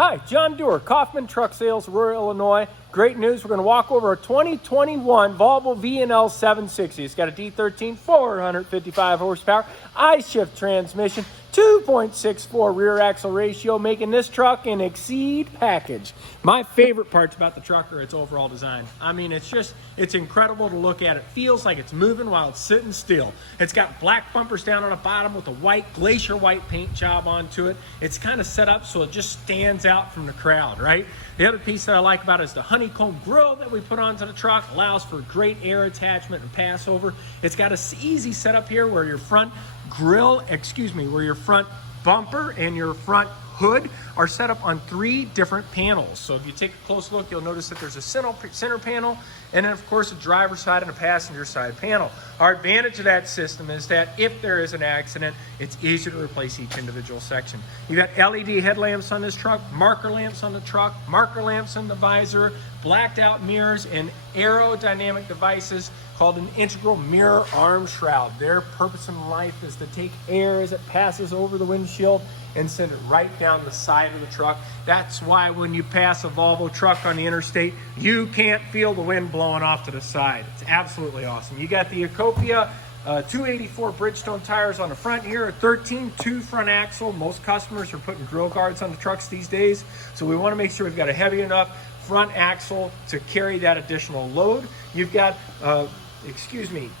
Hi, John Dewar, Kaufman Truck Sales, Aurora, Illinois. Great news, we're going to walk over a 2021 Volvo VNL 760. It's got a D13, 455 horsepower, I-shift transmission, 2.64 rear axle ratio, making this truck an exceed package. My favorite parts about the truck are its overall design. I mean, it's incredible to look at. It feels like it's moving while it's sitting still. It's got black bumpers down on the bottom with a white, glacier white paint job onto it. It's kind of set up so it just stands out from the crowd, right? The other piece that I like about it is the honeycomb grille that we put onto the truck. Allows for great air attachment and pass over. It's got an easy setup here where your front where your front bumper and your front hood are set up on 3 different panels. So if you take a close look, you'll notice that there's a center panel, and then of course a driver's side and a passenger side panel. Our advantage of that system is that if there is an accident, it's easy to replace each individual section. You got LED headlamps on this truck, marker lamps on the truck, marker lamps on the visor, blacked out mirrors, and aerodynamic devices called an integral mirror arm shroud. Their purpose in life is to take air as it passes over the windshield and send it right down the side of the truck. That's why when you pass a Volvo truck on the interstate, you can't feel the wind blowing off to the side. It's absolutely awesome. You got the Ecopia 284 Bridgestone tires on the front here, a 13.2 front axle. Most customers are putting grill guards on the trucks these days, so we want to make sure we've got a heavy enough front axle to carry that additional load. You've got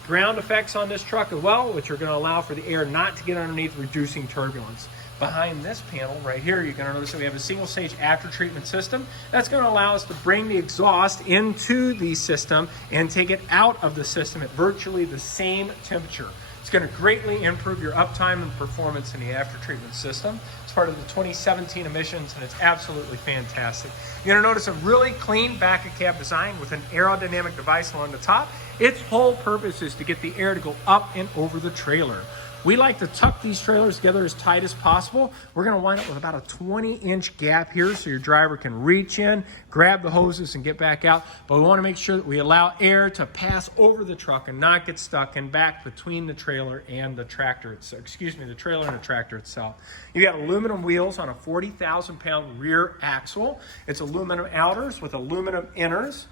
ground effects on this truck as well, which are going to allow for the air not to get underneath, reducing turbulence. Behind this panel right here, you're going to notice that we have a single stage after treatment system. That's going to allow us to bring the exhaust into the system and take it out of the system at virtually the same temperature. It's going to greatly improve your uptime and performance in the after treatment system. It's part of the 2017 emissions, and it's absolutely fantastic. You're going to notice a really clean back of cab design with an aerodynamic device along the top. Its whole purpose is to get the air to go up and over the trailer. We like to tuck these trailers together as tight as possible. We're going to wind up with about a 20-inch gap here so your driver can reach in, grab the hoses, and get back out. But we want to make sure that we allow air to pass over the truck and not get stuck and back between the trailer and the tractor. The trailer and the tractor itself. You got aluminum wheels on a 40,000-pound rear axle. It's aluminum outers with aluminum inners.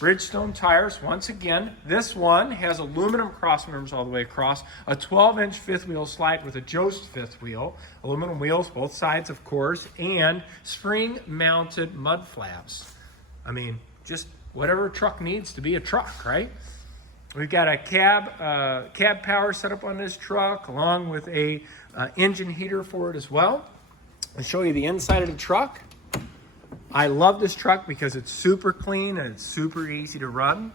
Bridgestone tires, once again, this one has aluminum cross members all the way across, a 12-inch fifth wheel slide with a Jost fifth wheel, aluminum wheels, both sides, of course, and spring-mounted mud flaps. I mean, just whatever a truck needs to be a truck, right? We've got a cab power set up on this truck, along with a engine heater for it as well. I'll show you the inside of the truck. I love this truck because it's super clean and it's super easy to run.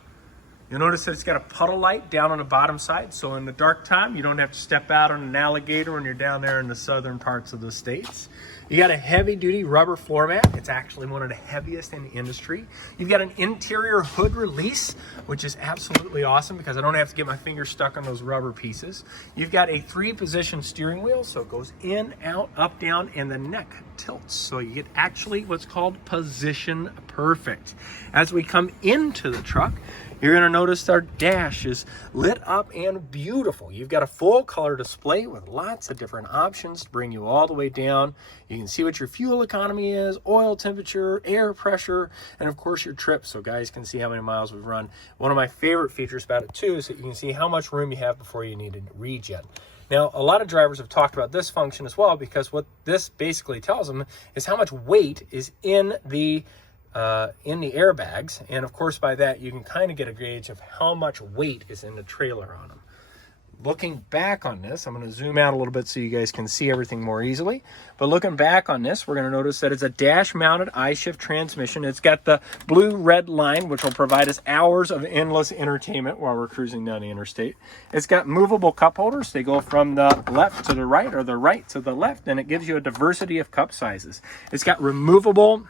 You'll notice that it's got a puddle light down on the bottom side, so in the dark time, you don't have to step out on an alligator when you're down there in the southern parts of the states. You got a heavy-duty rubber floor mat. It's actually one of the heaviest in the industry. You've got an interior hood release, which is absolutely awesome because I don't have to get my fingers stuck on those rubber pieces. You've got a 3-position steering wheel, so it goes in, out, up, down, and the neck tilts. So you get actually what's called position perfect. As we come into the truck, you're going to notice our dash is lit up and beautiful. You've got a full color display with lots of different options to bring you all the way down. You can see what your fuel economy is, oil temperature, air pressure, and of course your trip, so guys can see how many miles we've run. One of my favorite features about it too is that you can see how much room you have before you need a regen. Now, a lot of drivers have talked about this function as well, because what this basically tells them is how much weight is in the airbags, and of course by that you can kind of get a gauge of how much weight is in the trailer on them. Looking back on this, I'm going to zoom out a little bit so you guys can see everything more easily, but looking back on this, we're going to notice that it's a dash mounted I-shift transmission. It's got the blue-red line, which will provide us hours of endless entertainment while we're cruising down the interstate. It's got movable cup holders. They go from the left to the right or the right to the left, and it gives you a diversity of cup sizes. It's got removable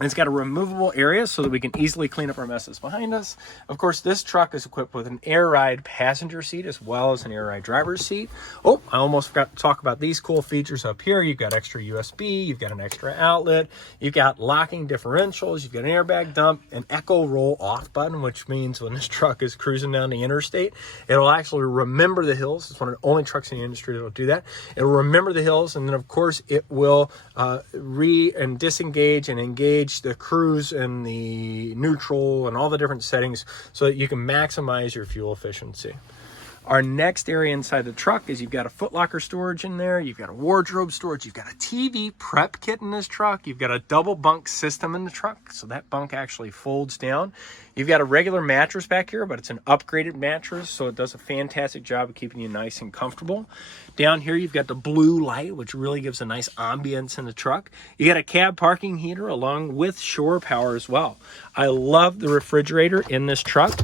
It's got a removable area so that we can easily clean up our messes behind us. Of course, this truck is equipped with an air ride passenger seat as well as an air ride driver's seat. Oh, I almost forgot to talk about these cool features up here. You've got extra USB, you've got an extra outlet, you've got locking differentials, you've got an airbag dump, an echo roll off button, which means when this truck is cruising down the interstate, it'll actually remember the hills. It's one of the only trucks in the industry that'll do that. It'll remember the hills, and then of course it will disengage and engage the cruise and the neutral and all the different settings so that you can maximize your fuel efficiency. Our next area inside the truck is you've got a foot locker storage in there, you've got a wardrobe storage, you've got a TV prep kit in this truck, you've got a double bunk system in the truck, so that bunk actually folds down. You've got a regular mattress back here, but it's an upgraded mattress, so it does a fantastic job of keeping you nice and comfortable. Down here, you've got the blue light, which really gives a nice ambience in the truck. You got a cab parking heater along with shore power as well. I love the refrigerator in this truck.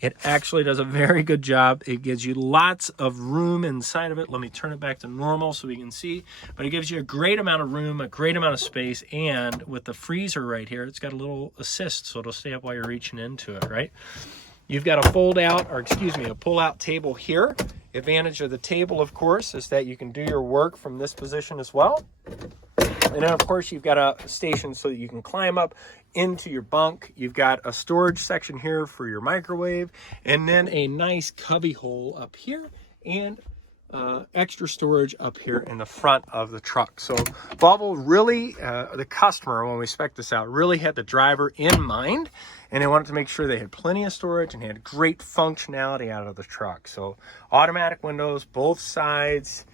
It actually does a very good job. It gives you lots of room inside of it. Let me turn it back to normal so we can see. But it gives you a great amount of room, a great amount of space, and with the freezer right here, it's got a little assist, so it'll stay up while you're reaching into it, right? You've got a a pull-out table here. Advantage of the table, of course, is that you can do your work from this position as well. And then, of course, you've got a station so that you can climb up into your bunk. You've got a storage section here for your microwave, and then a nice cubby hole up here, and extra storage up here in the front of the truck. So Volvo really, the customer, when we spec'd this out, really had the driver in mind, and they wanted to make sure they had plenty of storage and had great functionality out of the truck. So automatic windows, both sides,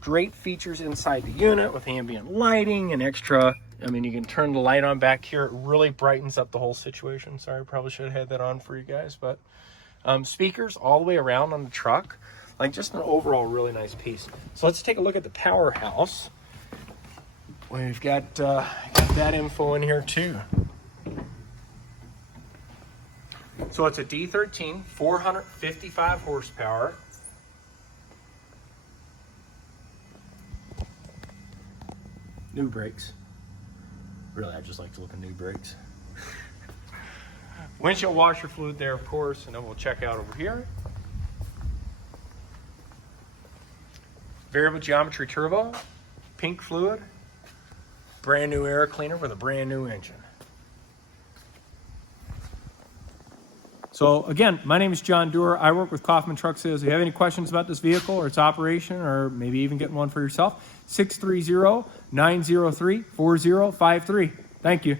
great features inside the unit with ambient lighting and extra. I mean, you can turn the light on back here. It really brightens up the whole situation. Sorry, probably should have had that on for you guys, but speakers all the way around on the truck. Like, just an overall really nice piece. So let's take a look at the powerhouse. We've got that info in here too. So it's a D13, 455 horsepower. New brakes. Really, I just like to look at new brakes. Windshield washer fluid there, of course, and then we'll check out over here. Variable geometry turbo, pink fluid, brand new air cleaner with a brand new engine. So again, my name is John Doerr. I work with Kaufman Truck Sales. If you have any questions about this vehicle or its operation, or maybe even getting one for yourself, 630-903-4053. Thank you.